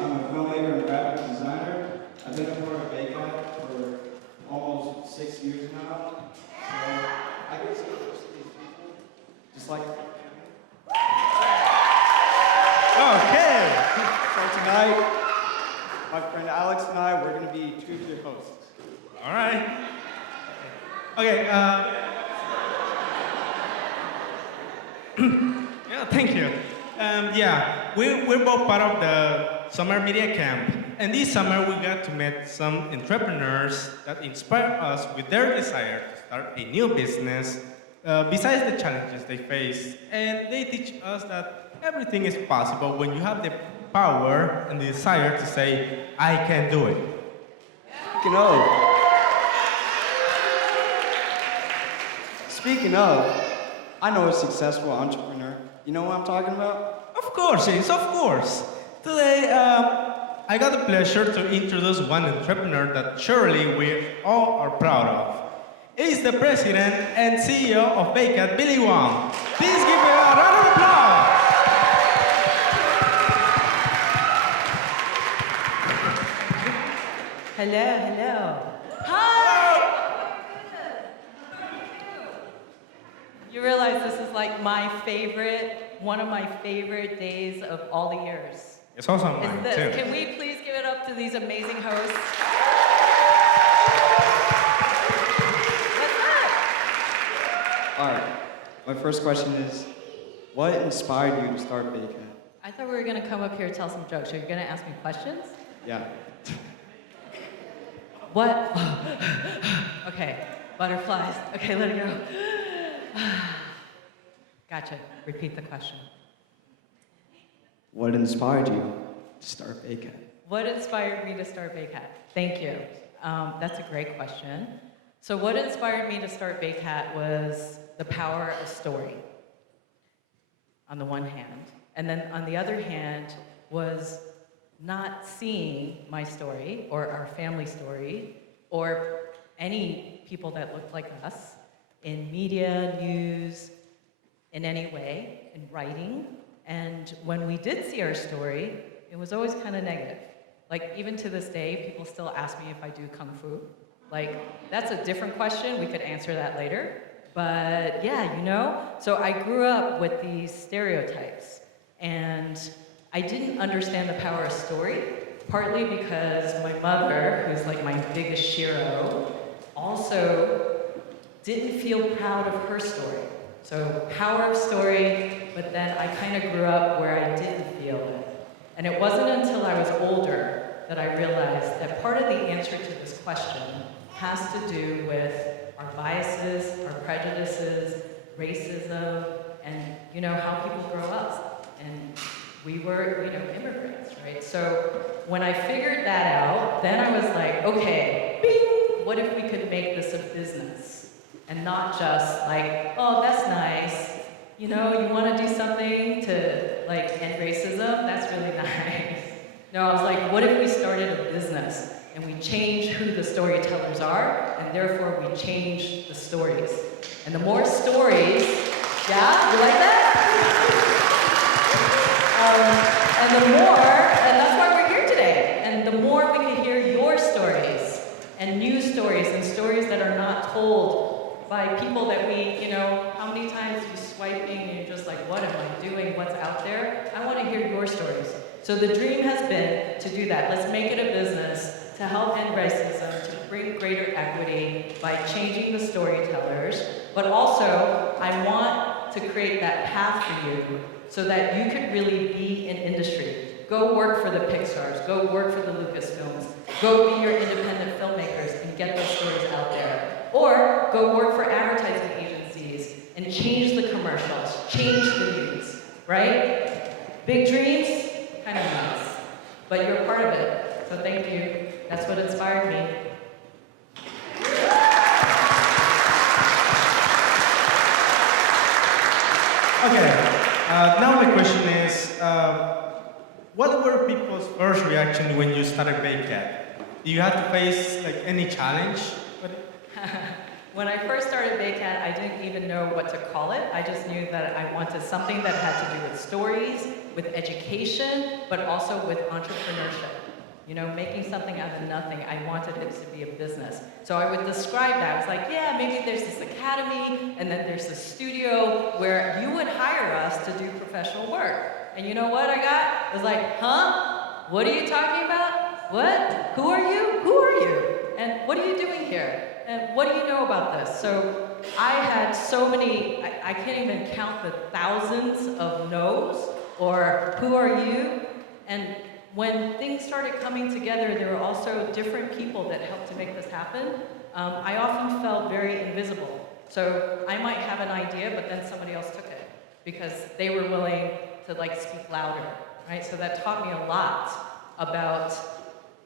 I'm a filmmaker and graphic designer. I've been a part of BayCat for almost 6 years now. So I get to see most of these people, just like Okay. so tonight, my friend Alex and I, we're going to be two of your hosts. All right. Okay. Yeah, thank you. Yeah, we're both part of the summer media camp, and this summer we got to meet some entrepreneurs that inspire us with their desire to start a new business. Besides the challenges they face, and they teach us that everything is possible when you have the power and the desire to say, "I can do it." Speaking of, I know a successful entrepreneur. You know what I'm talking about? Of course, James, of course. Today, I got the pleasure to introduce one entrepreneur that surely we all are proud of. He's the president and CEO of BayCat, Billy Wong. Please give him a round of applause. Hello. Hi! You realize this is like one of my favorite days of all the years. It's also Is mine, this. too. Can we please give it up to these amazing hosts? What's up? All right. My first question is, what inspired you to start BayCat? I thought we were gonna come up here and tell some jokes. Are you gonna ask me questions? Yeah. What? Okay, butterflies. Okay, let it go. Gotcha. Repeat the question. What inspired you to start BayCat? What inspired me to start BayCat? Thank you. That's a great question. So what inspired me to start BayCat was the power of story, on the one hand. And then on the other hand was not seeing my story or our family story or any people that looked like us in media, news, in any way, in writing. And when we did see our story, it was always kind of negative. Like, even to this day, people still ask me if I do Kung Fu. Like, that's a different question. We could answer that later. But yeah, so I grew up with these stereotypes. And I didn't understand the power of story, partly because my mother, who's like my biggest shiro, also didn't feel proud of her story. So power of story, but then I kind of grew up where I didn't feel it. And it wasn't until I was older that I realized that part of the answer to this question has to do with our biases, our prejudices, racism, and how people grow up. And we were, immigrants, right? So when I figured that out, then I was like, okay, bing, what if we could make this a business? And not just like, oh, that's nice. You want to do something to end racism? That's really nice. No, I was like, what if we started a business and we change who the storytellers are, and therefore we change the stories. And the more stories, yeah, you like that? And that's why we're here today. And the more we can hear your stories, and new stories, and stories that are not told by people that how many times you swiping and you're just like, what am I doing? What's out there? I want to hear your stories. So the dream has been to do that. Let's make it a business to help end racism, to bring greater equity by changing the storytellers. But also, I want to create that path for you so that you could really be in industry. Go work for the Pixars, go work for the Lucasfilms, go be your independent filmmakers and get those stories out there. Or go work for advertising agencies and change the commercials, change the news, right? Big dreams, kind of nuts, but you're part of it, so thank you. That's what inspired me. Okay, now my question is, what were people's first reaction when you started BayCat? Do you have to face any challenge? When I first started Baycat, I didn't even know what to call it. I just knew that I wanted something that had to do with stories, with education, but also with entrepreneurship. You know, making something out of nothing. I wanted it to be a business. So I would describe that. I was like, yeah, maybe there's this academy, and then there's this studio where you would hire us to do professional work. And you know what I got? I was like, huh? What are you talking about? What? Who are you? Who are you? And what are you doing here? And what do you know about this? So I had so many, I can't even count the thousands of no's or who are you? And when things started coming together, there were also different people that helped to make this happen. I often felt very invisible. So I might have an idea, but then somebody else took it because they were willing to like speak louder, right? So that taught me a lot about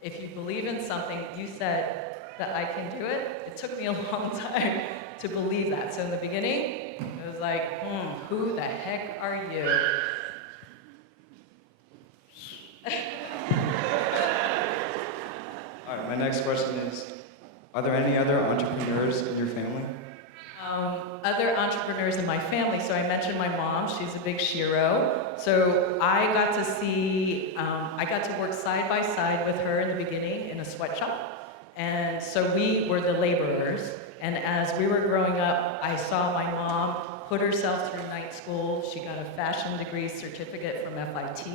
if you believe in something, you said that I can do it. It took me a long time to believe that. So in the beginning, it was like, who the heck are you? All right, my next question is, are there any other entrepreneurs in your family? Other entrepreneurs in my family, so I mentioned my mom, she's a big shiro. So I got to see, I got to work side by side with her in the beginning in a sweatshop. And so we were the laborers. And as we were growing up, I saw my mom put herself through night school. She got a fashion degree certificate from FIT.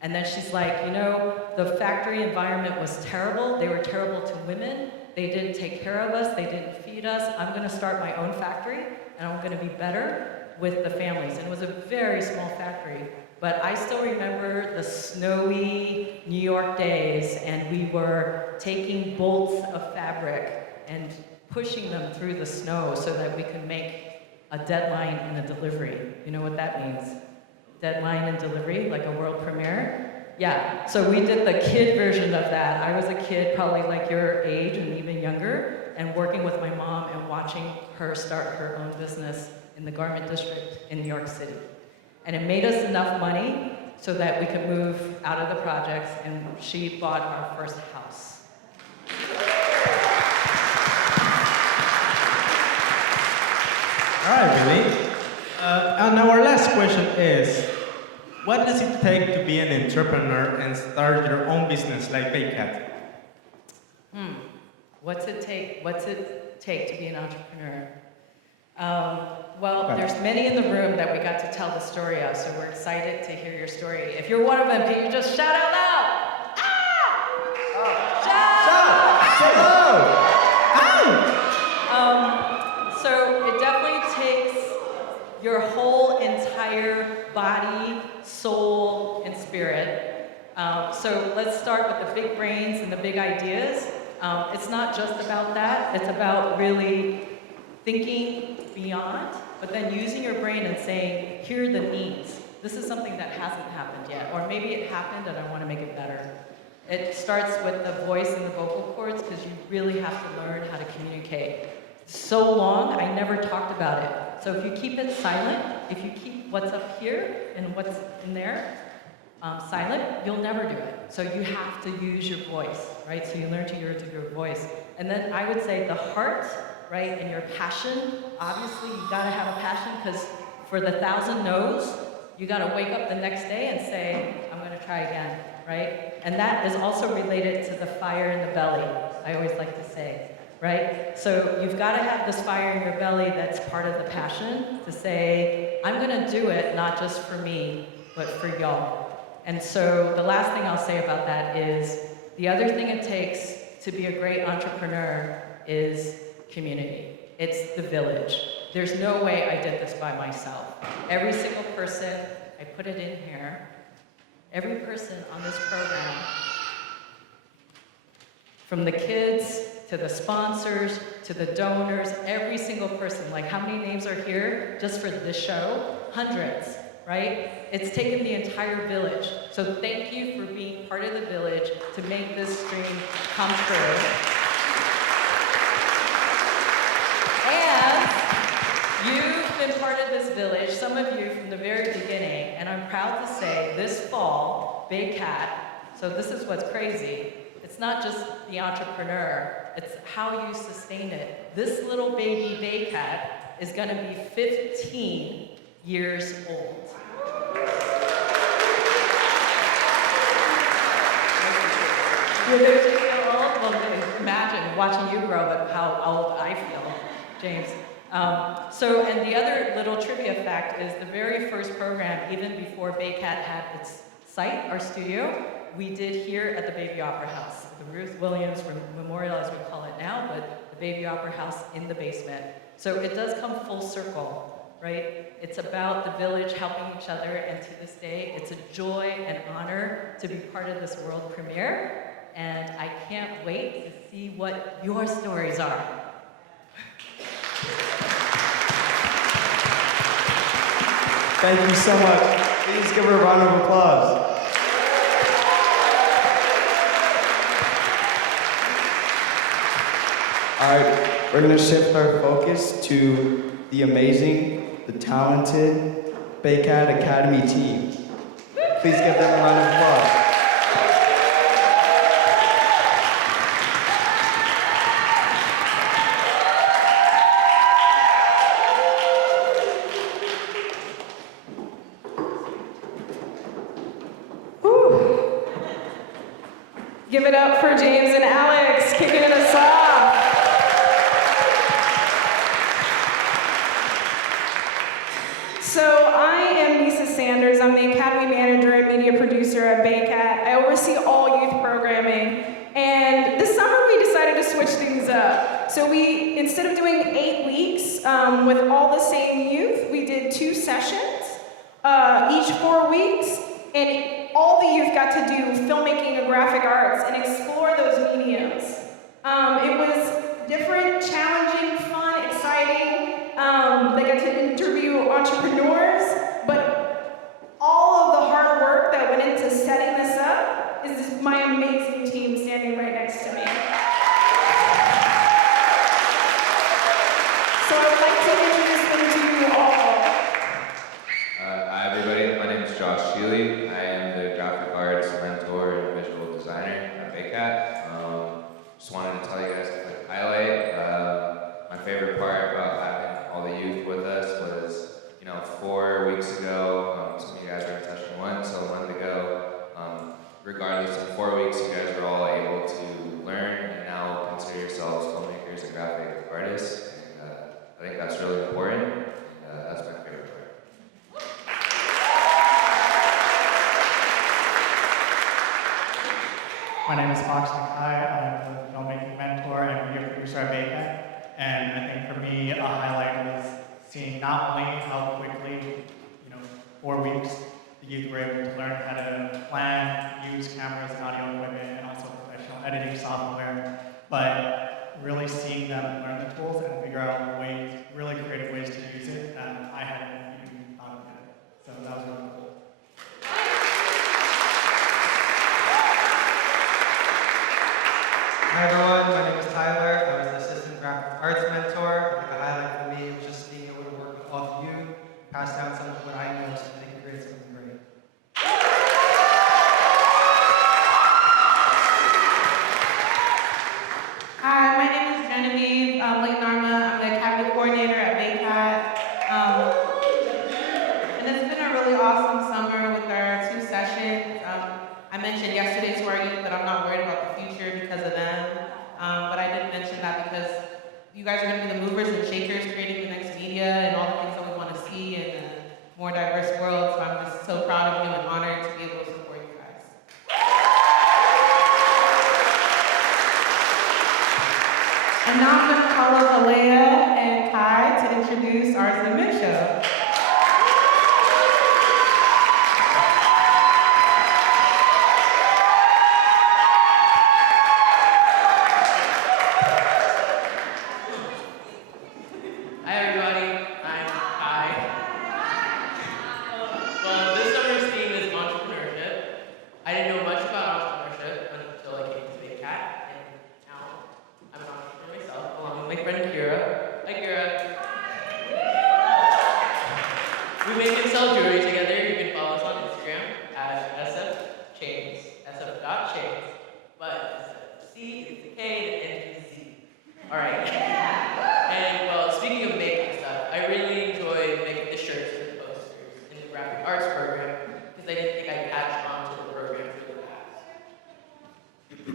And then she's like, you know, the factory environment was terrible. They were terrible to women. They didn't take care of us. They didn't feed us. I'm going to start my own factory, and I'm going to be better with the families. And it was a very small factory. But I still remember the snowy New York days, and we were taking bolts of fabric and pushing them through the snow so that we could make a deadline in a delivery. You know what that means? Deadline and delivery, like a world premiere? Yeah, so we did the kid version of that. I was a kid, probably like your age and even younger, and working with my mom and watching her start her own business in the garment district in New York City. And it made us enough money so that we could move out of the projects, and she bought our first house. All right, Billy. And our last question is, what does it take to be an entrepreneur and start your own business like Baycat? What's it take to be an entrepreneur? Well, there's many in the room that we got to tell the story of, so we're excited to hear your story. If you're one of them, can you just shout out loud? Ah! So it definitely takes your whole entire body, soul, and spirit. So let's start with the big brains and the big ideas. It's not just about that. It's about really thinking beyond, but then using your brain and saying, here are the needs. This is something that hasn't happened yet, or maybe it happened and I want to make it better. It starts with the voice and the vocal cords because you really have to learn how to communicate. So long, I never talked about it. So if you keep it silent, if you keep what's up here and what's in there silent, you'll never do it. So you have to use your voice, right? So you learn to use your voice. And then I would say the heart, right, and your passion. Obviously, you gotta have a passion because for the 1,000 no's, you gotta wake up the next day and say, I'm gonna try again, right? And that is also related to the fire in the belly, I always like to say. Right? So you've got to have this fire in your belly that's part of the passion to say, I'm going to do it not just for me, but for y'all. And so the last thing I'll say about that is the other thing it takes to be a great entrepreneur is community. It's the village. There's no way I did this by myself. Every single person, I put it in here, every person on this program, from the kids to the sponsors, to the donors, every single person. Like how many names are here just for this show? Hundreds, right? It's taken the entire village. So thank you for being part of the village to make this dream come true. And you've been part of this village, some of you from the very beginning, and I'm proud to say this fall, Baycat, so this is what's crazy. It's not just the entrepreneur, It's how you sustain it. This little baby Baycat is going to be 15 years old. You're 15 years old? Well, imagine watching you grow, but how old I feel, James. And the other little trivia fact is the very first program, even before Baycat had its site, our studio, we did here at the Baby Opera House. The Ruth Williams Memorial, as we call it now, but the Baby Opera House in the basement. So it does come full circle, right? It's about the village helping each other, and to this day, it's a joy and honor to be part of this world premiere. And I can't wait to see what your stories are. Thank you so much. Please give her a round of applause. All right, we're gonna shift our focus to the amazing, the talented Baycat Academy team. Please give them a round of applause. Give it up for James and Alex, kicking us off. So I am Lisa Sanders. I'm the Academy Manager and Media Producer at Baycat. I oversee all youth programming. And this summer we decided to switch things up. So we, instead of doing 8 weeks with all the same youth, we did 2 sessions, each 4 weeks. And all the youth got to do filmmaking and graphic arts and explore those mediums. It was different, challenging, fun, exciting. They got to interview entrepreneurs, but all of the hard work that went into setting this up is my amazing team standing right next to me. So I would like to introduce them to you all. Hi everybody, my name is Josh Sheely. I am the graphic arts mentor and visual designer at Baycat. Just wanted to tell you guys a quick highlight. My favorite part about having all the youth with us was, 4 weeks ago, some of you guys were in session 1, so a month ago, regardless of 4 weeks, you guys were all able to learn and now consider yourselves filmmakers and graphic artists. And I think that's really important. That's my favorite part. My name is Fox Nakai. I'm the filmmaking mentor and media producer at Baycat. And I think for me, a highlight was seeing not only how quickly, 4 weeks, the youth were able to learn how to plan, use cameras and audio equipment, and also professional editing software, but really seeing them learn the tools and figure out ways, really creative ways to use it that I hadn't even thought of yet. So that was really cool. Hi everyone, my name is Tyler. I was the assistant graphic arts mentor. I think a highlight for me was just being able to work with all of you, pass down some of what I know so they can create something great. Hi, my name is Genevieve Layton Arma. I'm the Academy Coordinator at Baycat. And it's been a really awesome summer with our 2 sessions. I mentioned yesterday to our youth that I'm not worried about the future because of them. But I did mention that because you guys are going to be the movers and shakers creating the next media and all the things that we want to see in a more diverse world. So I'm just so proud of you and honored to be able to support you guys. And now I'm going to call up Alea and Kai to introduce our Zimit show. Hi everybody, I'm Kai. Well, this summer's theme is entrepreneurship. I didn't know much about entrepreneurship until I came to Baycat, and now I'm an entrepreneur myself, along with my friend Kira. Hi Kira. My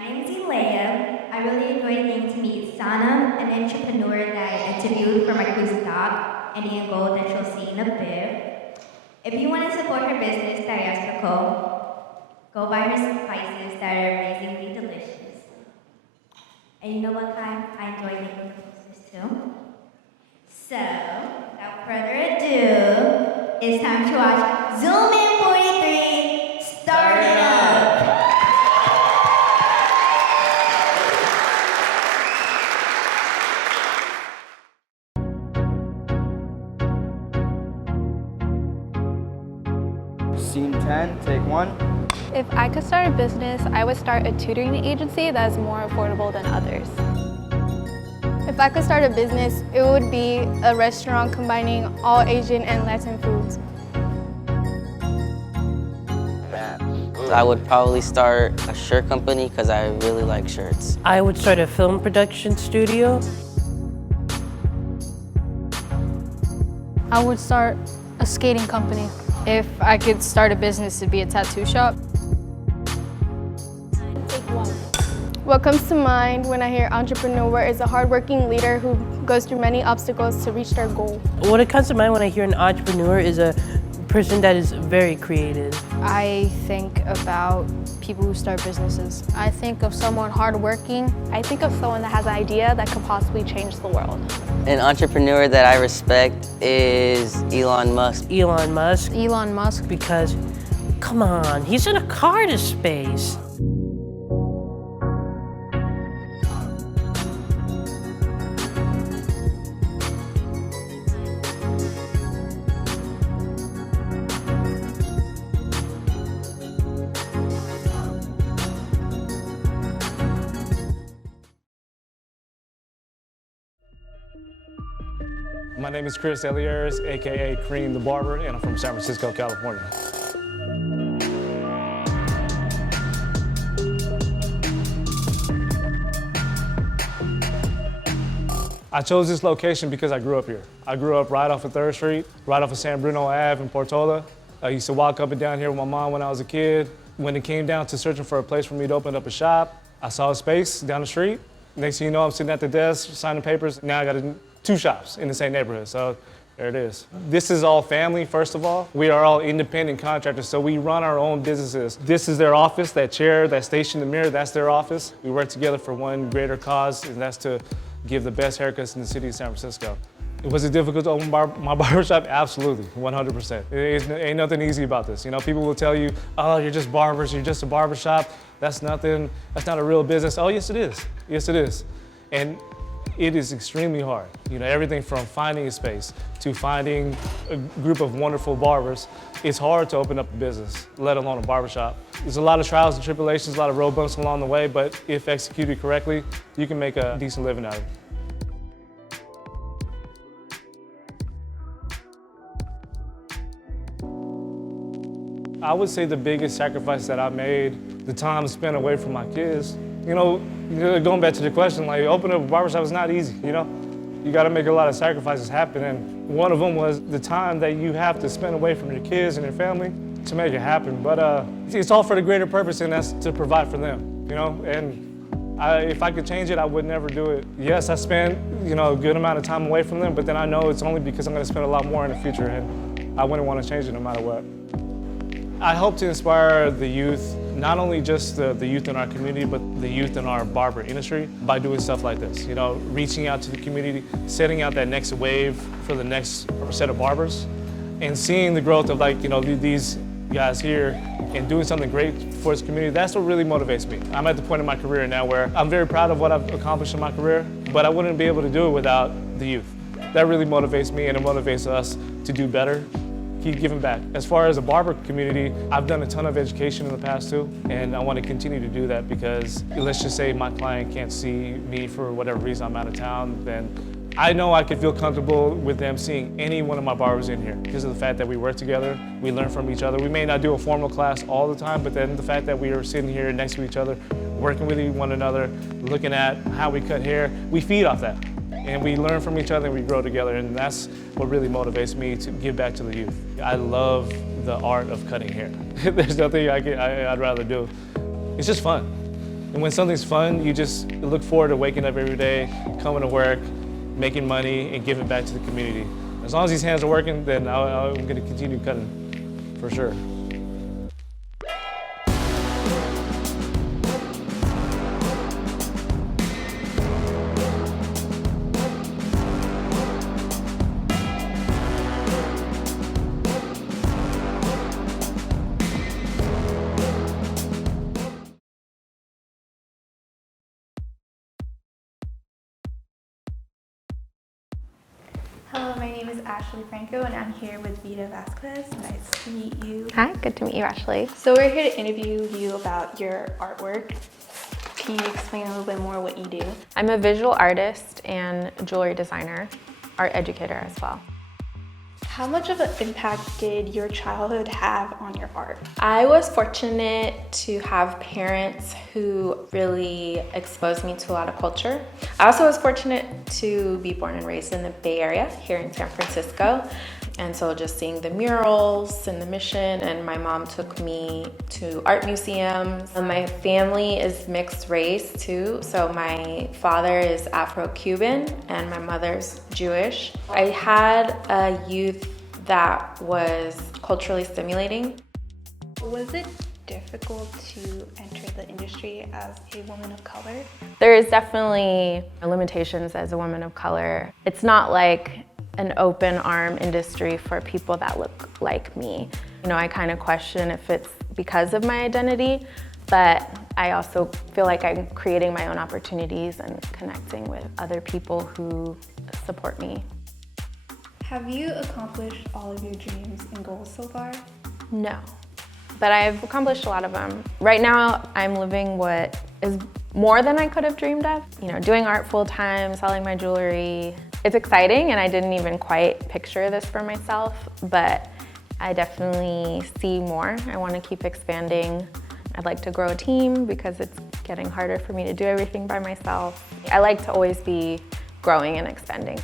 name is Elea. I really enjoyed getting to meet Sana, an entrepreneur that I interviewed for my cruise doc, and the goal that you'll see in a bit. If you want to support her business, Diaspora go buy her spices that are amazingly delicious. And you know what, Kai? I enjoy making posters too. So, without further ado, it's time to watch Zoom In 43, Start It Up! Scene 10, take 1. If I could start a business, I would start a tutoring agency that is more affordable than others. If I could start a business, it would be a restaurant combining all Asian and Latin foods. I would probably start a shirt company because I really like shirts. I would start a film production studio. I would start a skating company. If I could start a business, it'd be a tattoo shop. What comes to mind when I hear entrepreneur is a hardworking leader who goes through many obstacles to reach their goal. What comes to mind when I hear an entrepreneur is a person that is very creative. I think about people who start businesses. I think of someone hardworking. I think of someone that has an idea that could possibly change the world. An entrepreneur that I respect is Elon Musk. Elon Musk. Elon Musk. Because, come on, he's in a car to space. My name is Chris Eliers, aka Cream the Barber, and I'm from San Francisco, California. I chose this location because I grew up here. I grew up right off of 3rd Street, right off of San Bruno Ave in Portola. I used to walk up and down here with my mom when I was a kid. When it came down to searching for a place for me to open up a shop, I saw a space down the street. Next thing you know, I'm sitting at the desk signing papers. Now I got 2 shops in the same neighborhood, so there it is. This is all family, first of all. We are all independent contractors, so we run our own businesses. This is their office, that chair, that station, the mirror, that's their office. We work together for one greater cause, and that's to give the best haircuts in the city of San Francisco. Was it difficult to open my barbershop? Absolutely, 100%. Ain't nothing easy about this. You know, people will tell you, oh, you're just barbers, you're just a barbershop. That's nothing, that's not a real business. Oh, yes it is, yes it is. And it is extremely hard. You know, everything from finding a space to finding a group of wonderful barbers. It's hard to open up a business, let alone a barbershop. There's a lot of trials and tribulations, a lot of road bumps along the way, but if executed correctly, you can make a decent living out of it. I would say the biggest sacrifice that I made, the time spent away from my kids. You know, going back to the question, like opening up a barbershop is not easy, you know? You gotta make a lot of sacrifices happen, and one of them was the time that you have to spend away from your kids and your family to make it happen. But it's all for the greater purpose, and that's to provide for them, you know? And if I could change it, I would never do it. Yes, I spent, you know, a good amount of time away from them, but then I know it's only because I'm gonna spend a lot more in the future, and I wouldn't wanna change it no matter what. I hope to inspire the youth, not only just the youth in our community, but the youth in our barber industry by doing stuff like this. You know, reaching out to the community, setting out that next wave for the next set of barbers, and seeing the growth of, like, you know, these guys here and doing something great for this community. That's what really motivates me. I'm at the point in my career now where I'm very proud of what I've accomplished in my career, but I wouldn't be able to do it without the youth. That really motivates me, and it motivates us to do better. Keep giving back. As far as the barber community, I've done a ton of education in the past too, and I want to continue to do that because let's just say my client can't see me for whatever reason, I'm out of town, then I know I could feel comfortable with them seeing any one of my barbers in here because of the fact that we work together, we learn from each other. We may not do a formal class all the time, but then the fact that we are sitting here next to each other, working with one another, looking at how we cut hair, we feed off that. And we learn from each other and we grow together, and that's what really motivates me to give back to the youth. I love the art of cutting hair. There's nothing I'd rather do. It's just fun. And when something's fun, you just look forward to waking up every day, coming to work, making money, and giving back to the community. As long as these hands are working, then I'm going to continue cutting, for sure. Hello, my name is Ashley Franco and I'm here with Vita Vasquez. Nice to meet you. Hi, good to meet you, Ashley. So we're here to interview you about your artwork. Can you explain a little bit more what you do? I'm a visual artist and jewelry designer, art educator as well. How much of an impact did your childhood have on your art? I was fortunate to have parents who really exposed me to a lot of culture. I also was fortunate to be born and raised in the Bay Area here in San Francisco. And so just seeing the murals and the Mission, and my mom took me to art museums. My family is mixed race too. So my father is Afro-Cuban and my mother's Jewish. I had a youth that was culturally stimulating. Was it difficult to enter the industry as a woman of color? There is definitely limitations as a woman of color. It's not like an open arm industry for people that look like me. You know, I kind of question if it's because of my identity, but I also feel like I'm creating my own opportunities and connecting with other people who support me. Have you accomplished all of your dreams and goals so far? No, but I've accomplished a lot of them. Right now, I'm living what is more than I could have dreamed of. You know, doing art full time, selling my jewelry. It's exciting, and I didn't even quite picture this for myself, but I definitely see more. I want to keep expanding. I'd like to grow a team because it's getting harder for me to do everything by myself. I like to always be growing and expanding.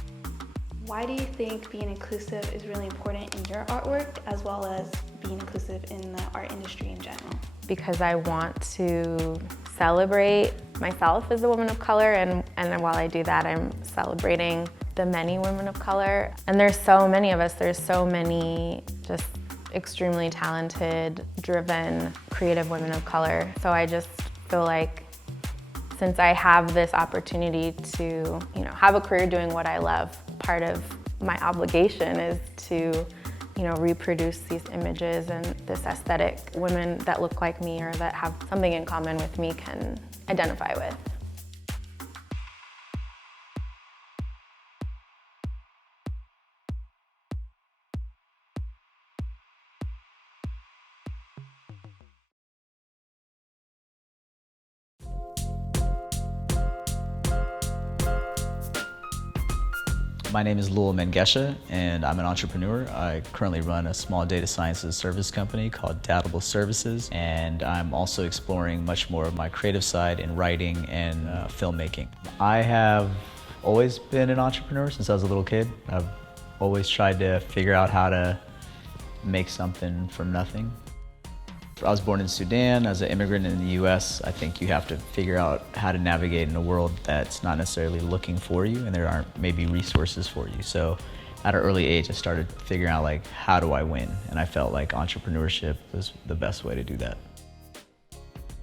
Why do you think being inclusive is really important in your artwork as well as being inclusive in the art industry in general? Because I want to celebrate myself as a woman of color, and while I do that, I'm celebrating the many women of color. And there's so many of us, there's so many just extremely talented, driven, creative women of color. So I just feel like since I have this opportunity to, you know, have a career doing what I love, part of my obligation is to, you know, reproduce these images and this aesthetic women that look like me or that have something in common with me can identify with. My name is Lul Mengesha, and I'm an entrepreneur. I currently run a small data sciences service company called Datable Services, and I'm also exploring much more of my creative side in writing and filmmaking. I have always been an entrepreneur since I was a little kid. I've always tried to figure out how to make something from nothing. I was born in Sudan. As an immigrant in the US, I think you have to figure out how to navigate in a world that's not necessarily looking for you, and there aren't maybe resources for you. So at an early age, I started figuring out, like, how do I win? And I felt like entrepreneurship was the best way to do that.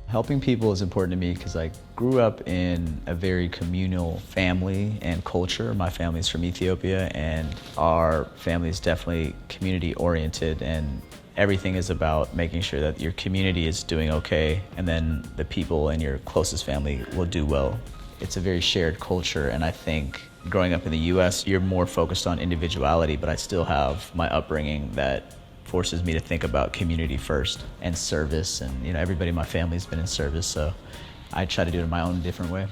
Helping people is important to me because I grew up in a very communal family and culture. My family's from Ethiopia, and our family is definitely community oriented, and everything is about making sure that your community is doing okay, and then the people in your closest family will do well. It's a very shared culture, and I think growing up in the US, you're more focused on individuality, but I still have my upbringing that forces me to think about community first and service, and you know, everybody in my family's been in service, so I try to do it in my own different way.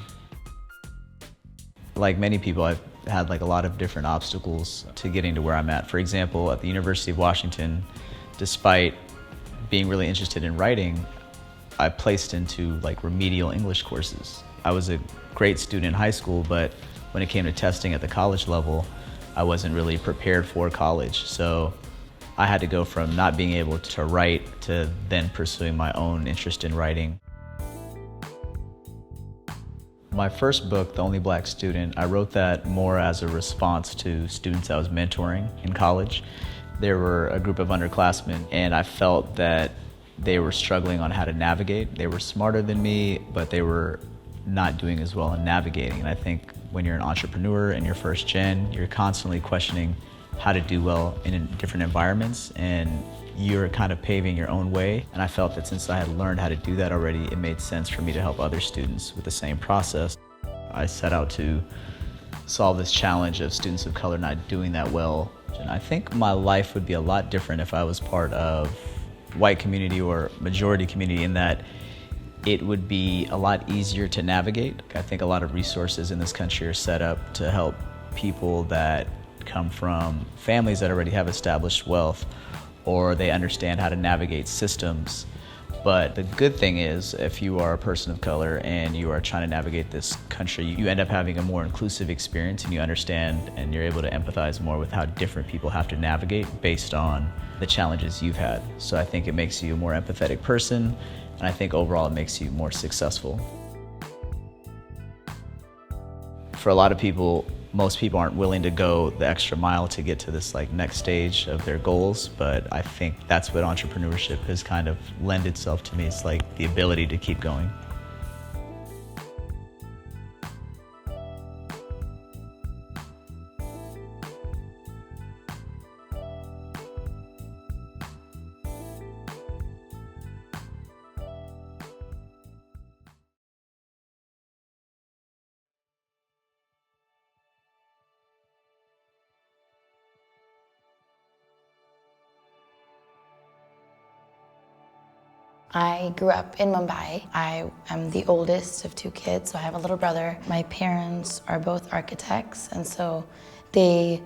Like many people, I've had like a lot of different obstacles to getting to where I'm at. For example, at the University of Washington, despite being really interested in writing, I placed into like remedial English courses. I was a great student in high school, but when it came to testing at the college level, I wasn't really prepared for college. So I had to go from not being able to write to then pursuing my own interest in writing. My first book, The Only Black Student, I wrote that more as a response to students I was mentoring in college. There were a group of underclassmen, and I felt that they were struggling on how to navigate. They were smarter than me, but they were not doing as well in navigating. And I think when you're an entrepreneur and you're first gen, you're constantly questioning how to do well in different environments, and you're kind of paving your own way. And I felt that since I had learned how to do that already, it made sense for me to help other students with the same process. I set out to solve this challenge of students of color not doing that well. And I think my life would be a lot different if I was part of white community or majority community, in that it would be a lot easier to navigate. I think a lot of resources in this country are set up to help people that come from families that already have established wealth, or they understand how to navigate systems. But the good thing is, if you are a person of color and you are trying to navigate this country, you end up having a more inclusive experience, and you understand and you're able to empathize more with how different people have to navigate based on the challenges you've had. So I think it makes you a more empathetic person, and I think overall it makes you more successful. For a lot of people, most people aren't willing to go the extra mile to get to this next stage of their goals, but I think that's what entrepreneurship has kind of lent itself to me. It's like the ability to keep going. I grew up in Mumbai. I am the oldest of 2 kids, so I have a little brother. My parents are both architects, and so they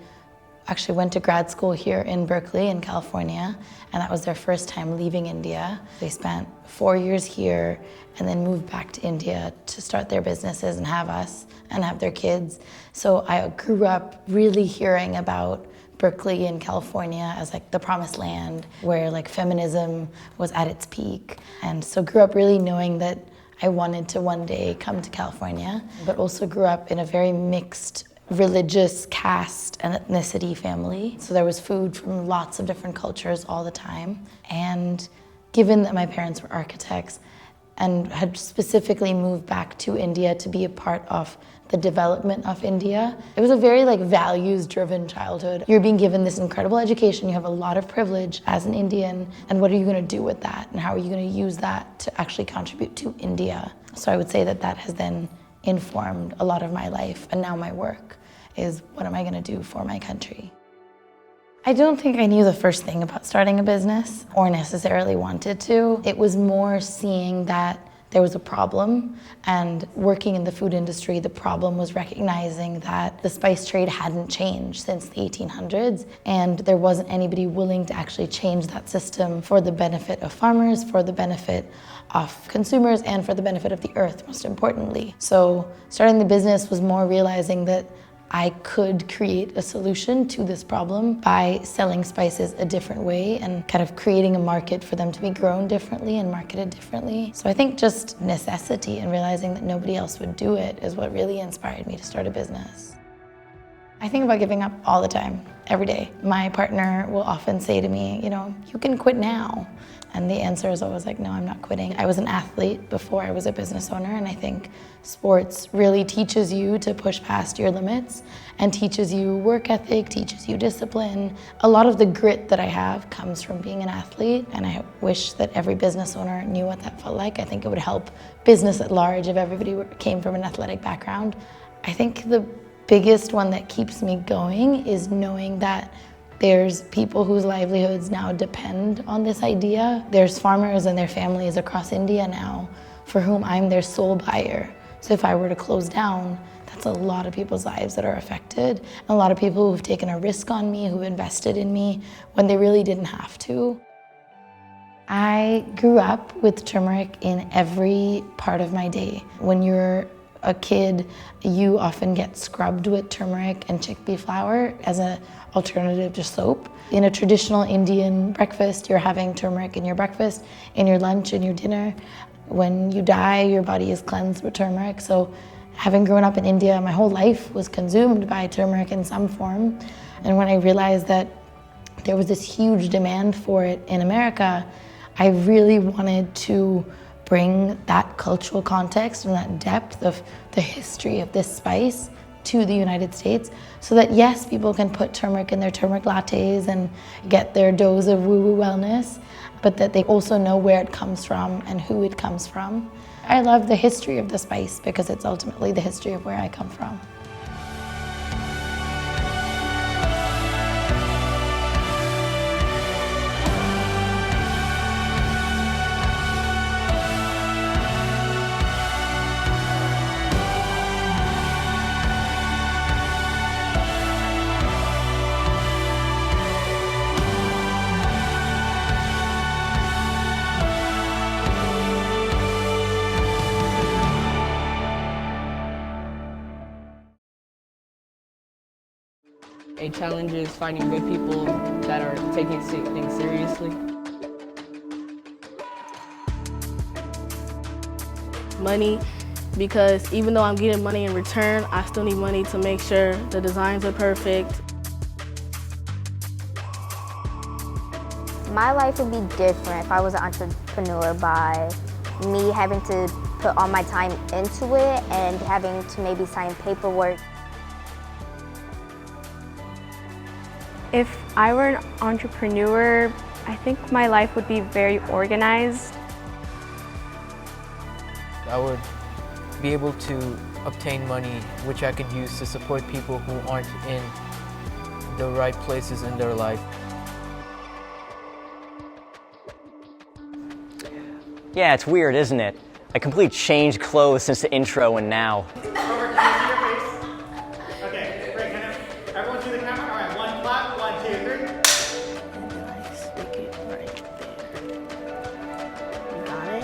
actually went to grad school here in Berkeley in California, and that was their first time leaving India. They spent 4 years here and then moved back to India to start their businesses and have us and have their kids. So I grew up really hearing about Berkeley in California as the promised land where feminism was at its peak. And so grew up really knowing that I wanted to one day come to California, but also grew up in a very mixed religious caste and ethnicity family. So there was food from lots of different cultures all the time. And given that my parents were architects and had specifically moved back to India to be a part of the development of India, it was a very values-driven childhood. You're being given this incredible education, you have a lot of privilege as an Indian, and what are you going to do with that? And how are you going to use that to actually contribute to India? So I would say that that has then informed a lot of my life, and now my work is what am I going to do for my country? I don't think I knew the first thing about starting a business or necessarily wanted to. It was more seeing that there was a problem, and working in the food industry, the problem was recognizing that the spice trade hadn't changed since the 1800s, and there wasn't anybody willing to actually change that system for the benefit of farmers, for the benefit of consumers, and for the benefit of the earth, most importantly. So starting the business was more realizing that I could create a solution to this problem by selling spices a different way and kind of creating a market for them to be grown differently and marketed differently. So I think just necessity and realizing that nobody else would do it is what really inspired me to start a business. I think about giving up all the time, every day. My partner will often say to me, you can quit now. And the answer is always no, I'm not quitting. I was an athlete before I was a business owner, and I think sports really teaches you to push past your limits and teaches you work ethic, teaches you discipline. A lot of the grit that I have comes from being an athlete, and I wish that every business owner knew what that felt like. I think it would help business at large if everybody came from an athletic background. I think the biggest one that keeps me going is knowing that there's people whose livelihoods now depend on this idea. There's farmers and their families across India now for whom I'm their sole buyer. So if I were to close down, that's a lot of people's lives that are affected. And a lot of people who've taken a risk on me, who invested in me when they really didn't have to. I grew up with turmeric in every part of my day. When you're a kid, you often get scrubbed with turmeric and chickpea flour as an alternative to soap. In a traditional Indian breakfast, you're having turmeric in your breakfast, in your lunch, in your dinner. When you die, your body is cleansed with turmeric. So having grown up in India, my whole life was consumed by turmeric in some form. And when I realized that there was this huge demand for it in America, I really wanted to bring that cultural context and that depth of the history of this spice to the United States so that yes, people can put turmeric in their turmeric lattes and get their dose of woo-woo wellness, but that they also know where it comes from and who it comes from. I love the history of the spice because it's ultimately the history of where I come from. A challenge is finding good people that are taking things seriously. Money, because even though I'm getting money in return, I still need money to make sure the designs are perfect. My life would be different if I was an entrepreneur by me having to put all my time into it and having to maybe sign paperwork. If I were an entrepreneur, I think my life would be very organized. I would be able to obtain money which I could use to support people who aren't in the right places in their life. Yeah, it's weird, isn't it? I completely changed clothes since the intro and now. Robert, can I see your face? Okay, great. Kind of, everyone see the camera? All right, one clap, 1, 2, 3. And I stick it right there. You got it?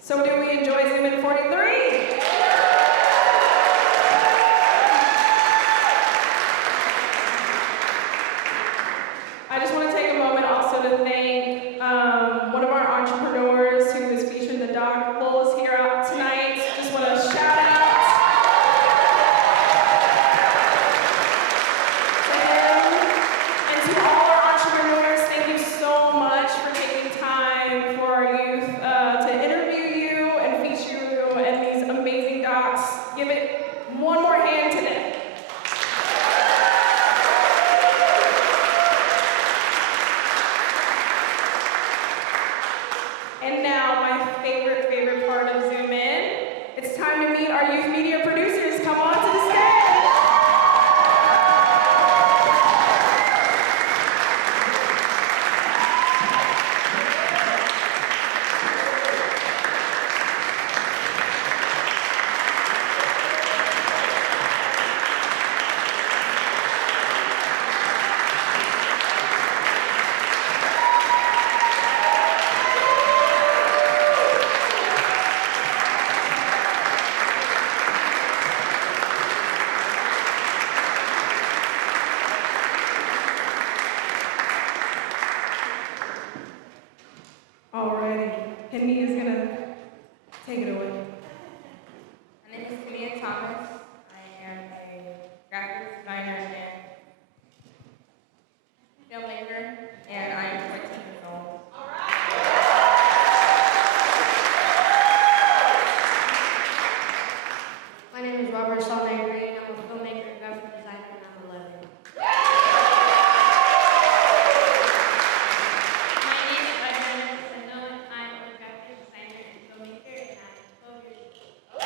So do we enjoy Zoom 43? I just want to take a moment also to thank one of our entrepreneurs who is featured in the doc. Lowell is here out tonight. Just want to shout out to him and to all our entrepreneurs. Thank you so much for taking time for our youth to interview you and feature you and these amazing docs. Give it one more hand to them. youth media producers come on to the stage. Alrighty, Henny is gonna take it away. My name is Camille Thomas. I am a graphic designer and filmmaker, and I am 14 years old. My name is Robert Salman Green. I'm a filmmaker and graphic designer, and I'm 11. My name is Adriana Sendo. I'm a graphic designer and filmmaker, and I'm 12 years old.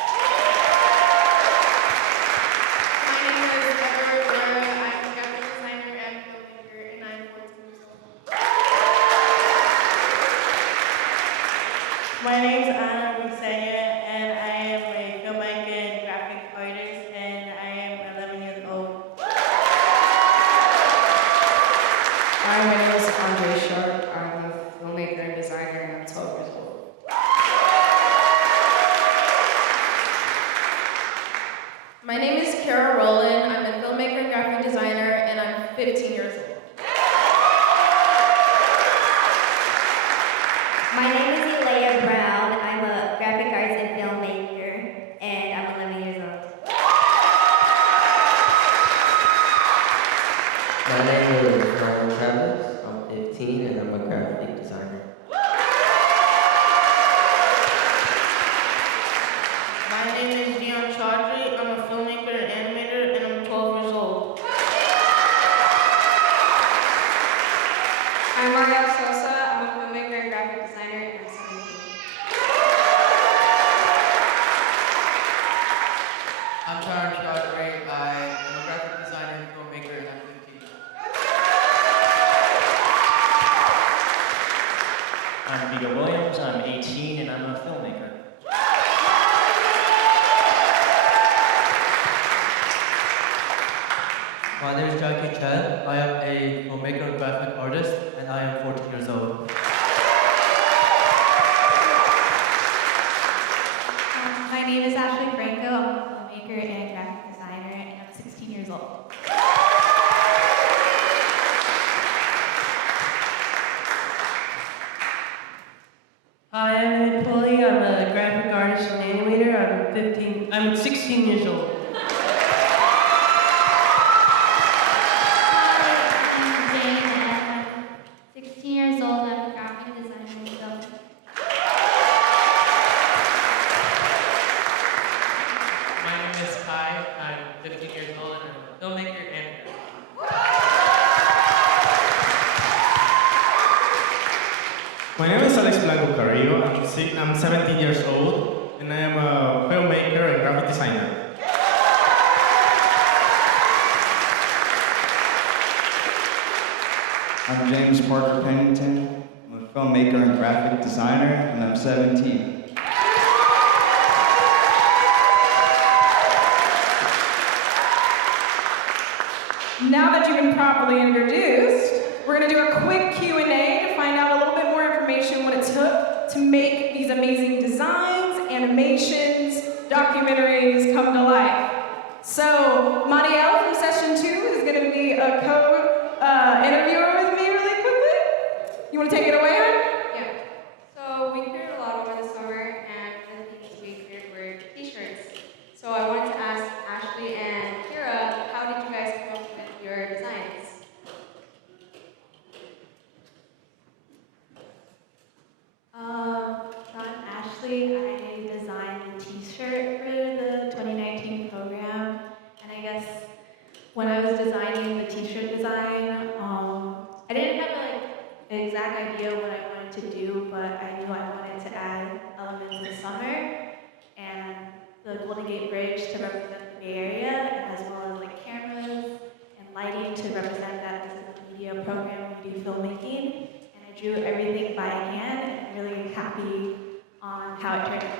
My name is Edward Lara. I'm a graphic designer and filmmaker, and I'm 14 years old. My name's Anna Busaya, and I am a filmmaker and graphic artist, and I am 11 years old. Hi, my name is Andre Sharp. I'm a filmmaker and designer, and I'm 12 years old. My name is Kara Rowland. I'm a filmmaker and graphic designer, and I'm 15 years old. My name is Elia Brown. I'm a graphic artist and filmmaker, and I'm 11 years old. My name is Ryan Travis. I'm 15 and I'm a graphic designer. My name is Dion Chaudhry. I'm a filmmaker and animator, and I'm 12 years old. I'm Marielle Sosa. I'm a filmmaker and graphic designer, and I'm 17. I'm Taran Chaudhry. I am a graphic designer and filmmaker, and I'm 15. I'm Vigo Williams. I'm 18 and I'm a filmmaker. My name is Jackie Chen. I am a filmmaker and graphic artist, and I am 14 years old. My name is Ashley Franco. I'm a filmmaker and graphic designer, and I'm 16 years old. Hi, I'm Ed Pulley. I'm a graphic artist and animator. I'm 16 years old. I'm Jane, and I'm 16 years old. I'm a graphic designer and filmmaker. My name is Kai. I'm 15 years old and I'm a filmmaker and My name is Alex Blanco Carrillo. I'm 17 years old, and I am a filmmaker and graphic designer. I'm James Parker Pennington. I'm a filmmaker and graphic designer, and I'm 17. Now that you've been properly introduced, we're gonna do a quick Q&A to find out a little bit more information what it took to make these amazing designs, animations, documentaries come to life. So, Marielle from Session 2 is gonna be a co-interviewer with me really quickly. You wanna take it away, hon? Yeah. So we created a lot over the summer, and one of the things we created were t-shirts. So I wanted to ask Ashley and Kira, how did you guys come up with your designs? I'm Ashley. I designed the t-shirt for the 2019 Golden Gate Bridge to represent the Bay Area, as well as like cameras and lighting to represent that this is a media program, we do filmmaking. And I drew everything by hand, and I'm really happy on how it turned out.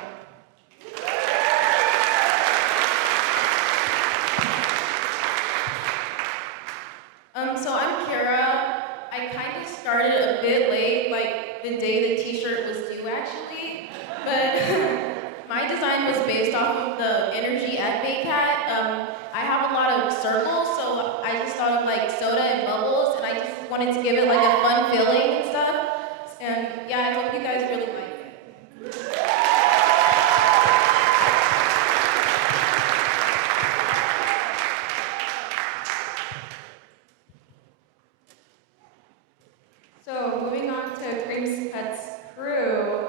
So I'm Kara. I kind of started a bit late, like the day the t-shirt was due actually, but my design was based off of the energy at Baycat. I have a lot of circles, so I just thought of like soda and bubbles, and I just wanted to give it like a fun feeling and stuff. And yeah, I hope you guys really like it. So moving on to Cream's Cuts crew,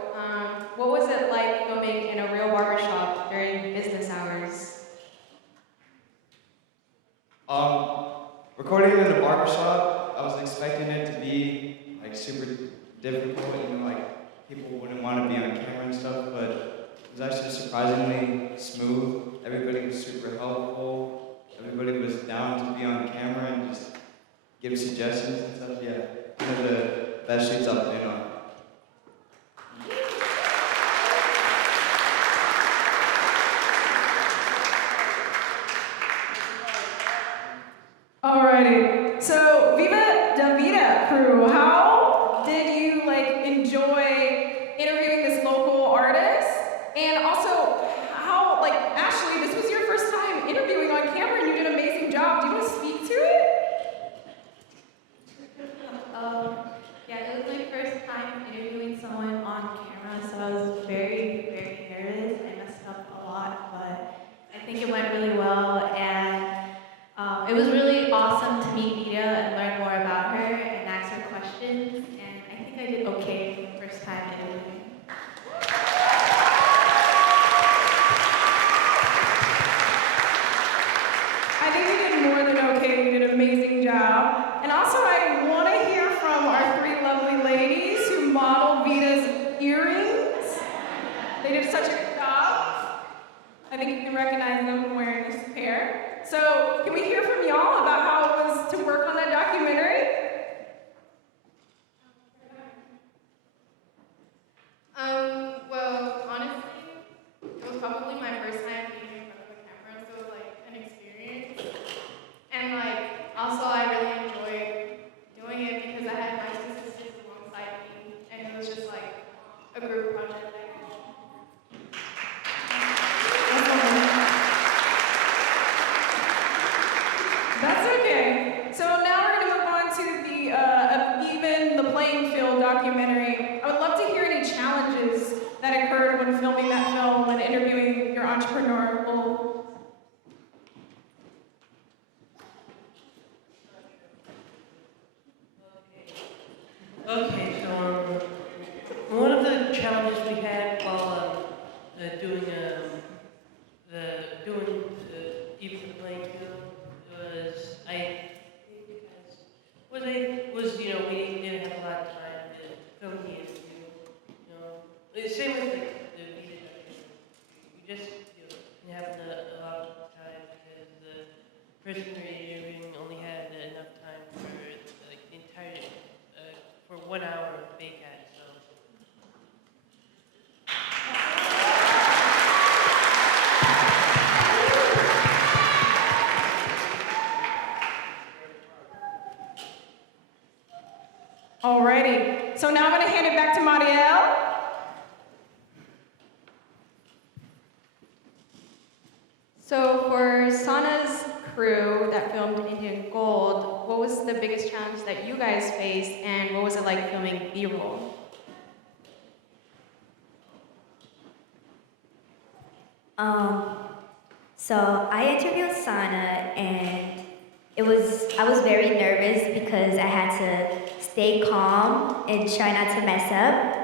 what was it like filming in a real barbershop during business hours? Recording in a barbershop, I was expecting it to be like super difficult, like people wouldn't want to be on camera and stuff, but it was actually surprisingly smooth. Everybody was super helpful. Everybody was down to be on camera and just give suggestions and stuff. Yeah, one of the best shoots I've been on. Alrighty, so Viva Da Vida crew, how did you enjoy interviewing this local artist? And also, how, Ashley, this was your first time interviewing on camera and you did an amazing job. Do you want to speak to it? Yeah, it was my first time interviewing someone on camera, so I was very, very nervous. I messed up a lot, but I think it went really well, and it was really awesome to meet Vida and learn more about her and ask her questions, and I think I did okay for the first time interviewing. I think you did more than okay. You did an amazing job. And also, I want to hear from our three lovely ladies who modeled Vita's earrings. They did such a good job. I think you can recognize them wearing this pair. So, can we hear from y'all about how it was to work on that documentary? Well, honestly, it was probably my first time being in front of a camera, so it was an experience. And also I really enjoyed doing it because I had my two sisters alongside me, and it was just a group project. That's okay. So now we're going to move on to the Even the Playing Field documentary. I would love to hear any challenges that occurred when filming that film and interviewing your entrepreneurial. Okay, so one of the challenges we had while doing Even the Playing Field was we didn't have a lot of time to film the interview. Same with the Vida documentary. We just didn't have a lot of time because the person we were interviewing only had enough time for the entire for 1 hour of Baycat. Alrighty, so now I'm going to hand it back to Marielle. So for Sana's crew that filmed Indian Gold, what was the biggest challenge that you guys faced, and what was it like filming B-roll? So I interviewed Sana, and I was very nervous because I had to stay calm and try not to mess up.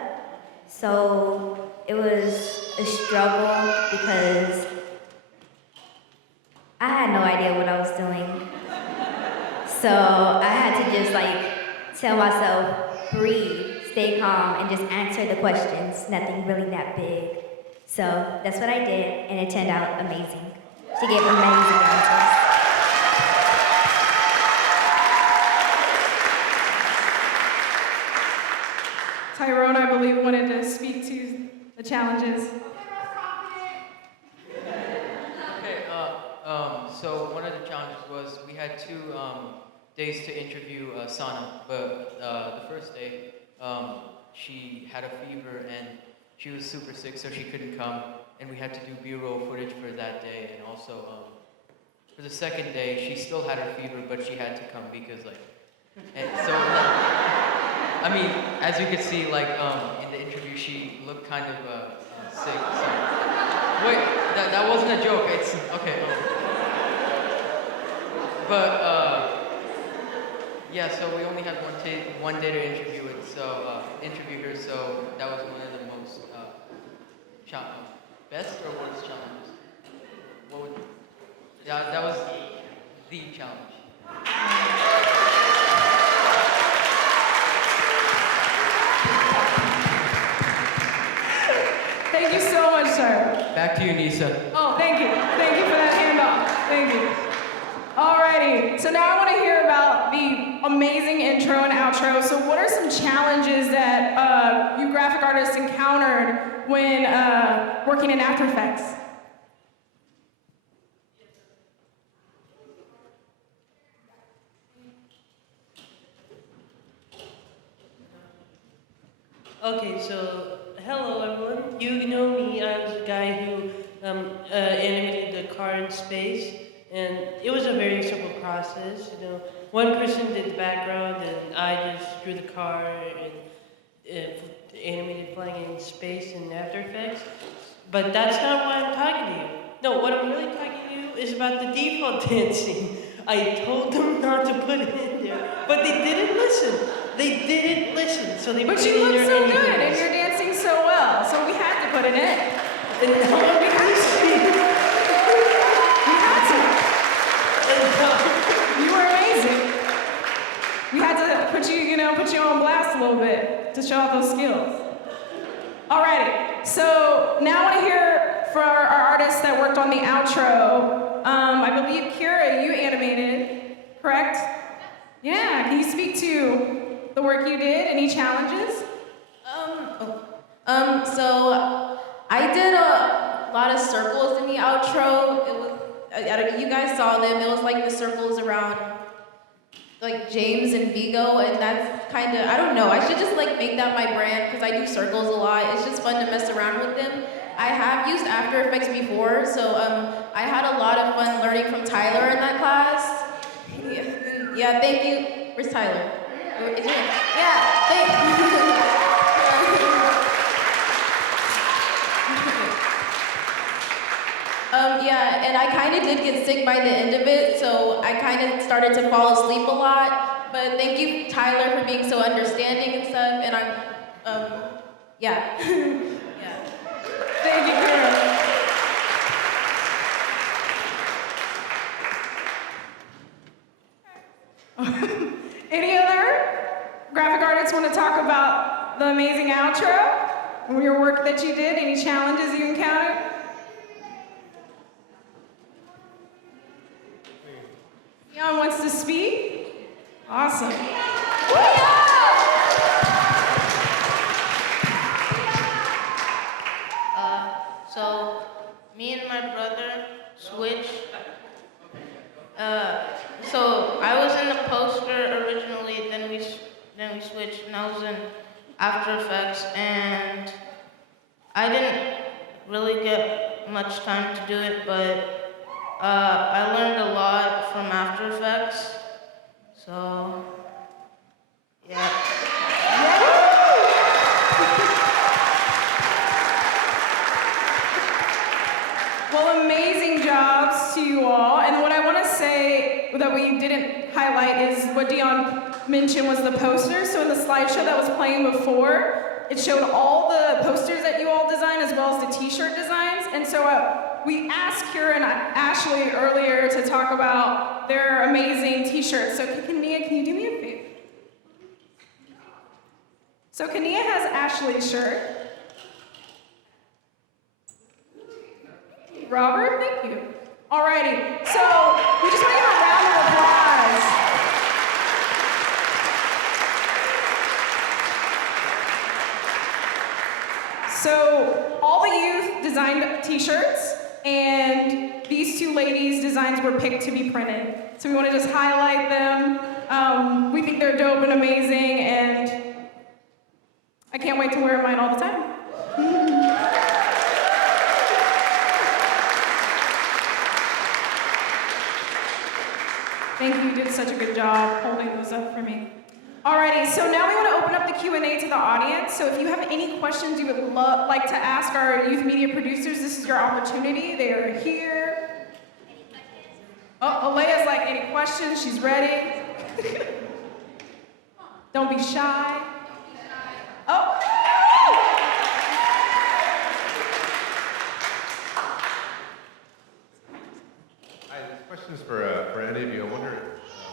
So it was a struggle because I had no idea what I was doing. So I had to just tell myself, breathe, stay calm, and just answer the questions, nothing really that big. So that's what I did, and it turned out amazing. She gave amazing answers. Tyrone, I believe, wanted to speak to the challenges. Okay, so one of the challenges was we had 2 days to interview Sana, but the first day she had a fever and she was super sick, so she couldn't come, and we had to do B-roll footage for that day, and also for the second day she still had her fever, but she had to come because and so I mean, as you could see, in the interview, she looked kind of sick. So. Wait, that wasn't a joke. It's okay. But yeah, so we only had one day to interview it. So interview her. So that was one of the most best or worst challenges. What would? Yeah, that was the challenge. Thank you so much, sir. Back to you, Nisa. Oh, thank you. Thank you for that handoff. Thank you. Alrighty, so now I want to hear about the amazing intro and outro. So what are some challenges that you graphic artists encountered when working in After Effects? Okay, so hello everyone. You know me. I was a guy who animated the car in space, and it was a very simple process. You know, one person did the background, and I just drew the car and animated flying in space in After Effects. But that's not why I'm talking to you. No, what I'm really talking to you is about the default dancing. I told them not to put it in there, but they didn't listen. They didn't listen, so they put But it you in look there so good and anyways. you're dancing so well, so we had to put it in. And now We had to. We had to. You were amazing. We had to put you on blast a little bit to show off those skills. Alrighty, so now I want to hear from our artists that worked on the outro. I believe Kira, you animated, correct? Yeah, can you speak to the work you did? Any challenges? So I did a lot of circles in the outro. It was, I don't know, you guys saw them. It was like the circles around like James and Vigo, and that's kind of, I don't know, I should just like make that my brand because I do circles a lot. It's just fun to mess around with them. I have used After Effects before, so I had a lot of fun learning from Tyler in that class. Yeah, thank you. Where's Tyler? Yeah, thank you. Yeah, and I kind of did get sick by the end of it, so I kind of started to fall asleep a lot. But thank you, Tyler, for being so understanding and stuff. And yeah. Yeah. Thank you, Kira. Any other graphic artists want to talk about the amazing outro? Or your work that you did? Any challenges you encountered? Jan wants to speak? Awesome. So me and my brother switched. So I was in the poster originally, then we switched, and I was in After Effects, and I didn't really get much time to do it, but I learned a lot from After Effects. So yeah. Well, amazing jobs to you all. And what I want to say that we didn't highlight is what Dion mentioned was the poster. So in the slideshow that was playing before, it showed all the posters that you all designed as well as the t-shirt designs. And so we asked Kira and Ashley earlier to talk about their amazing t-shirts. So Kania, can you do me a favor? So Kania has Ashley's shirt. Robert. Thank you. Alrighty, so we just want to give a round of applause. So all the youth designed t-shirts, and these two ladies' designs were picked to be printed. So we want to just highlight them. We think they're dope and amazing, and I can't wait to wear mine all the time. Thank you, you did such a good job holding those up for me. Alrighty, so now we want to open up the Q&A to the audience. So if you have any questions you would like to ask our youth media producers, this is your opportunity. They are here. Oh, Alea's like, any questions? She's ready. Don't be shy. Oh. Hi, this question is for any of you. I wonder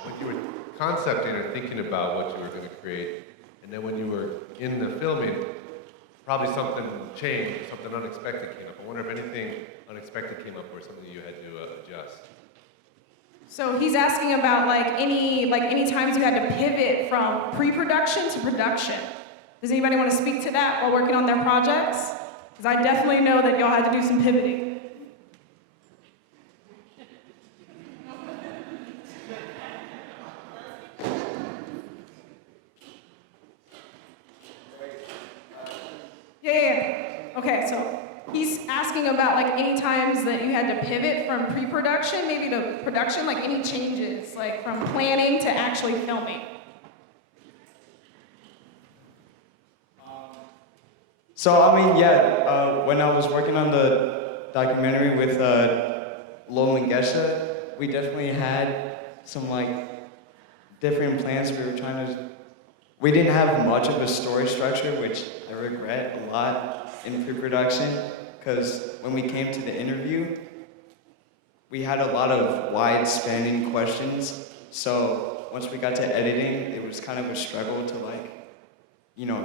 when you were concepting or thinking about what you were going to create, and then when you were in the filming, probably something changed, something unexpected came up. I wonder if anything unexpected came up or something you had to adjust. So he's asking about any times you had to pivot from pre-production to production. Does anybody want to speak to that while working on their projects? Because I definitely know that y'all had to do some pivoting. Yeah. Okay, so he's asking about any times that you had to pivot from pre-production maybe to production, any changes, from planning to actually filming. So, when I was working on the documentary with Lowell and Gesha, we definitely had some different plans. We didn't have much of a story structure, which I regret a lot in pre-production, because when we came to the interview, we had a lot of wide-spanning questions. So once we got to editing, it was kind of a struggle to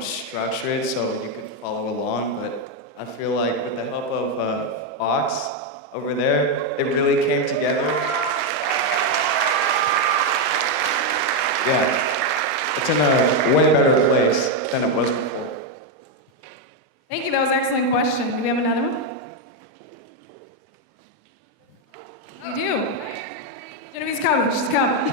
structure it so you could follow along. But I feel like with the help of Fox over there, it really came together. Yeah. It's in a way better place than it was before. Thank you, that was an excellent question. Do we have another one? We do. Genevieve's coming, she's coming.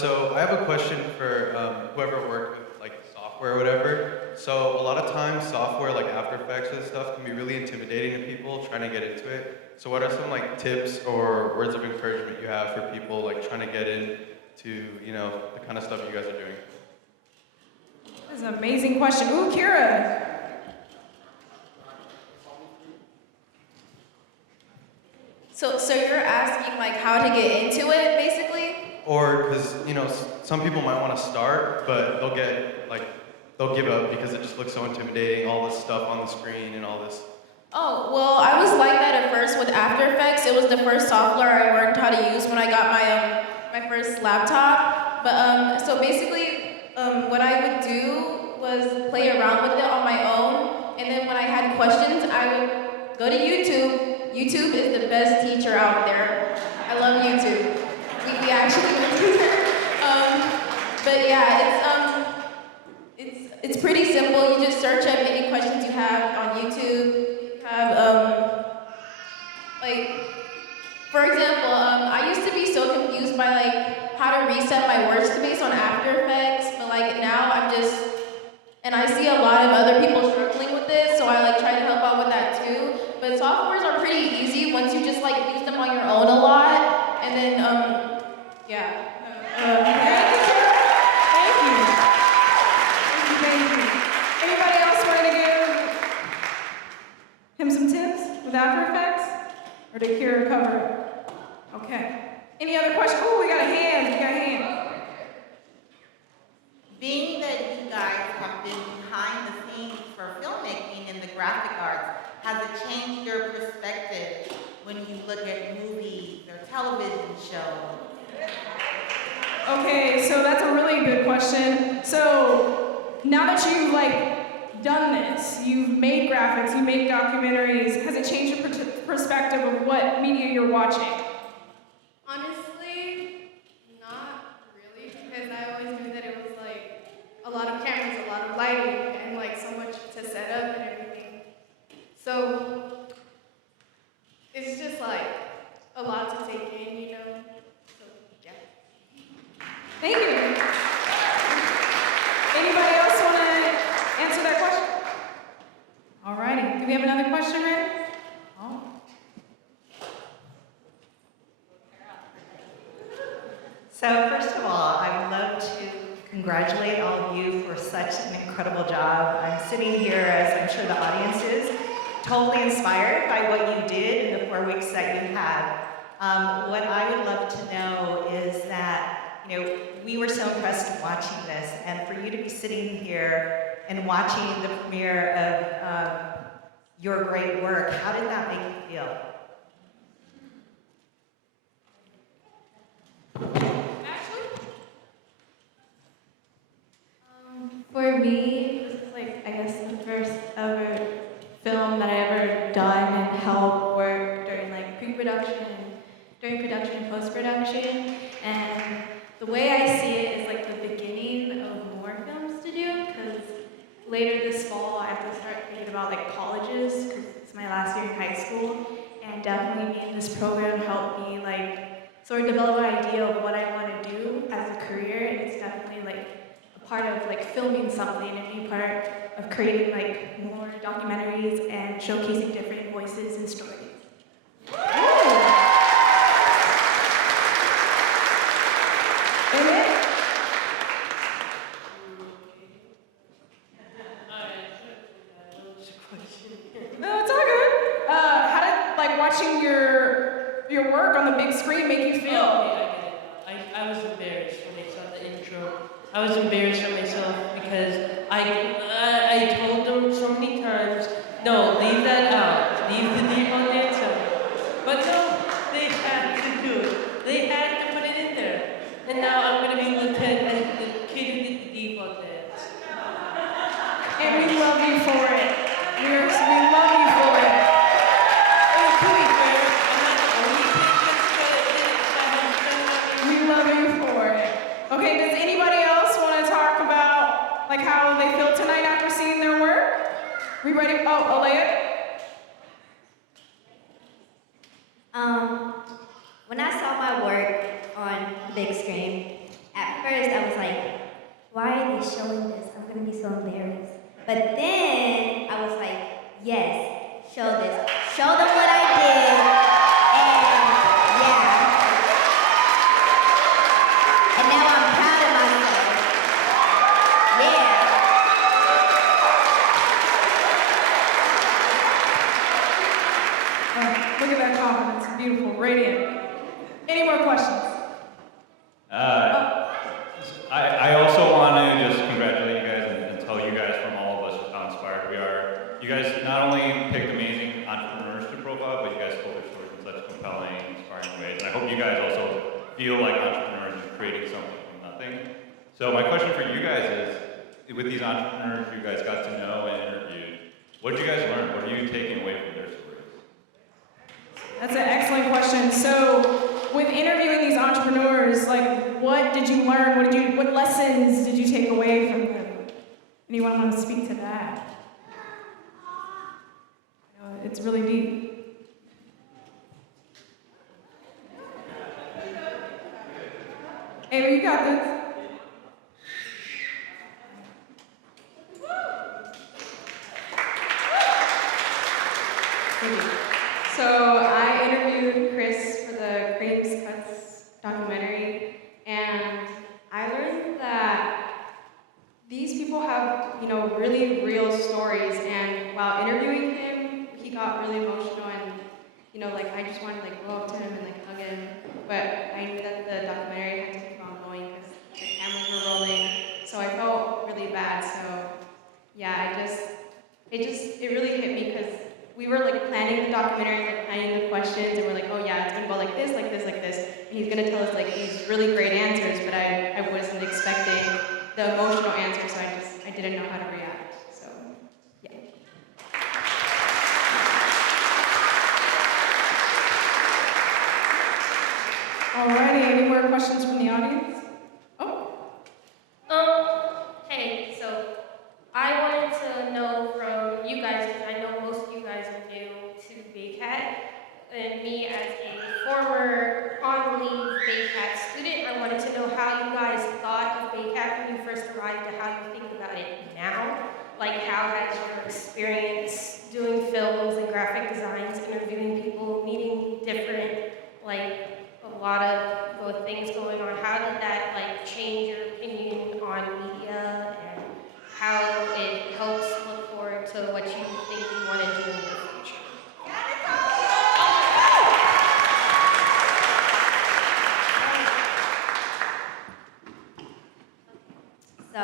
So I have a question for whoever worked with software or whatever. So a lot of times software like After Effects and stuff can be really intimidating to people trying to get into it. So what are some tips or words of encouragement you have for people trying to get in to the kind of stuff you guys are doing? That's an amazing question. Ooh, Kira. So you're asking how to get into it, basically? Or because some people might want to start, but they'll give up because it just looks so intimidating, all this stuff on the screen and all this. Oh, well, I was like that at first with After Effects. It was the first software I learned how to use when I got my first laptop. But so basically, what I would do was play around with it on my own, and then when I had questions, I would go to YouTube. YouTube is the best teacher out there. I love YouTube. We actually went through that. But yeah, it's pretty simple. You just search up any questions you have on YouTube. You have for example, I used to be so confused by how to reset my workspace on After Effects, but now and I see a lot of other people struggling with this, so I try to help out with that too. But softwares are pretty easy once you just use them on your own a lot, and then yeah. Thank you. Anybody else want to give him some tips with After Effects? Or did Kira cover it? Okay. Any other questions? Oh, we got a hand. Being that you guys have been behind the scenes for filmmaking in the graphic arts, has it changed your perspective when you look at movies or television shows? Okay, so that's a really good question. So now that done this, you've made graphics, you make documentaries, has it changed your perspective of what media you're watching? Honestly, not really, because I always knew that it was like a lot of cameras, a lot of lighting, and like so much to set up and everything. So it's just like a lot to take in, you know? So, yeah. Thank you. Anybody else want to answer that question? Alrighty, do we have another question ready? Oh. So first of all, I would love to congratulate all of you for such an incredible job. I'm sitting here, as I'm sure the audience is, totally inspired by what you did in the 4 weeks that you had. What I would love to know is that, you know, we were so impressed watching this, and for you to be sitting here and watching the premiere of your great work, how did that make you feel? For me, this is like, I guess, the first ever film that I ever done and helped work during like pre-production, during production and post-production. And the way I see it is like the beginning of more films to do, because later this fall I have to start thinking about like colleges, because it's my last year in high school. And definitely being in this program helped me like sort of develop an idea of what I want to do as a career, and it's definitely like part of like filming something and being part of creating like more documentaries and showcasing different voices and stories. Amen. No, it's all good. How did like watching your work on the big screen make you feel? I was embarrassed when I saw the intro. I was embarrassed for myself because I told them so many times, no, leave that out. Leave the default dance out. But no, they had to do it. They had to put it in there. And now I'm going to be looked at as the kid who did the default dance. And we love you for it. We love you for it. And to be fair, I'm not the only kid that's We love you for it. Okay, does anybody else want to talk about like how they feel tonight after seeing their work? We ready? Oh, Alea? When I saw my work on the big screen, at first I was like, why are they showing this? I'm gonna be so embarrassed. But then I was like, yes, show this. Show them what I did. And yeah. And now I'm proud of myself. Yeah. Oh, look at that confidence. Beautiful, radiant. Any more questions? I also want to just congratulate you guys and tell you guys from all of us just how inspired we are. You guys not only picked amazing entrepreneurs to profile, but you guys told your stories in such compelling, inspiring ways. And I hope you guys also feel like entrepreneurs and creating something from nothing. So my question for you guys is, with these entrepreneurs you guys got to know and interviewed, what did you guys learn? What are you taking away from their stories? That's an excellent question. So, with interviewing these entrepreneurs, like, what did you learn? What lessons did you take away from them? Anyone want to speak to that? It's really deep. Amy, you got this. Thank you. So I interviewed Chris for the Creams Cuts documentary, and I learned that these people have, really real stories. And while interviewing him, he got really emotional, and I just wanted to go up to him and hug him. But I knew that the documentary had to keep on going because the cameras were rolling. So I felt really bad. So yeah, it really hit me because we were planning the documentary, planning the questions, and we're like, oh yeah, it's gonna go like this, like this, like this. And he's gonna tell us these really great answers, but I wasn't expecting the emotional answer, so I didn't know how to react. So Alrighty, any more questions from the audience? Hey, so I wanted to know from you guys, because I know most of you guys are new to BayCat, and me as a former on-leave BayCat student, I wanted to know how you guys thought of BayCat when you first arrived to how you think about it now. Like, how has your experience doing films and graphic designs, interviewing people, meeting different, like, a lot of both things going on, how did that, like, change your opinion on media and how it helps look forward to what you think you want to do in the future? So,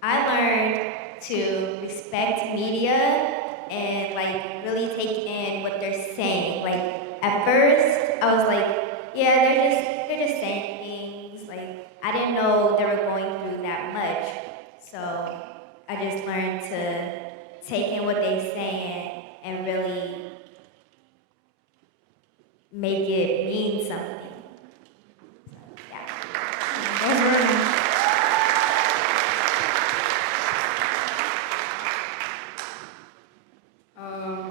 I learned to respect media and like really take in what they're saying. Like at first, I was like, yeah, they're just saying things. Like I didn't know they were going through that much. So I just learned to take in what they're saying and really make it mean something.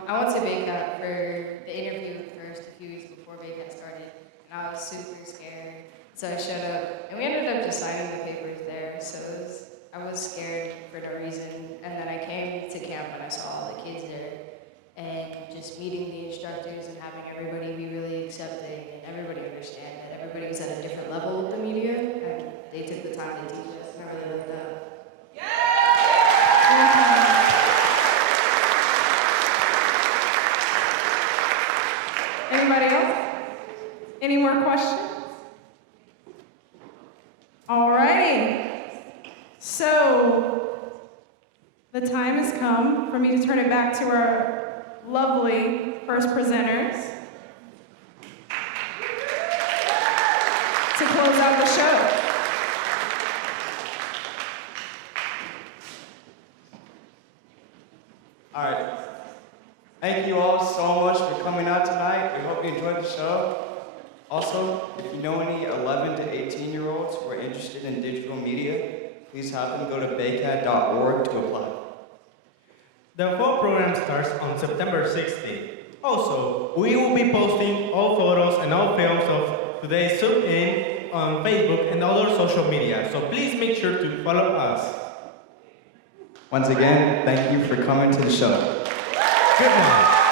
I went to BayCat for the interview first a few weeks before BayCat started, and I was super scared. So I showed up, and we ended up just signing the papers there. So I was scared for no reason, and then I came to camp and I saw all the kids there, and just meeting the instructors and having everybody be really accepting and everybody understand that everybody was at a different level with the media, and they took the time to teach us, and I really loved that. Anybody else? Any more questions? Alrighty. So, the time has come for me to turn it back to our lovely first presenters to close out the show. All right. Thank you all so much for coming out tonight. We hope you enjoyed the show. Also, if you know any 11 to 18-year-olds who are interested in digital media, please have them go to baycat.org to apply. The fall program starts on September 16th. Also, we will be posting all photos and all films of today's Zoom-in on Facebook and other social media, so please make sure to follow us. Once again, thank you for coming to the show. Good night.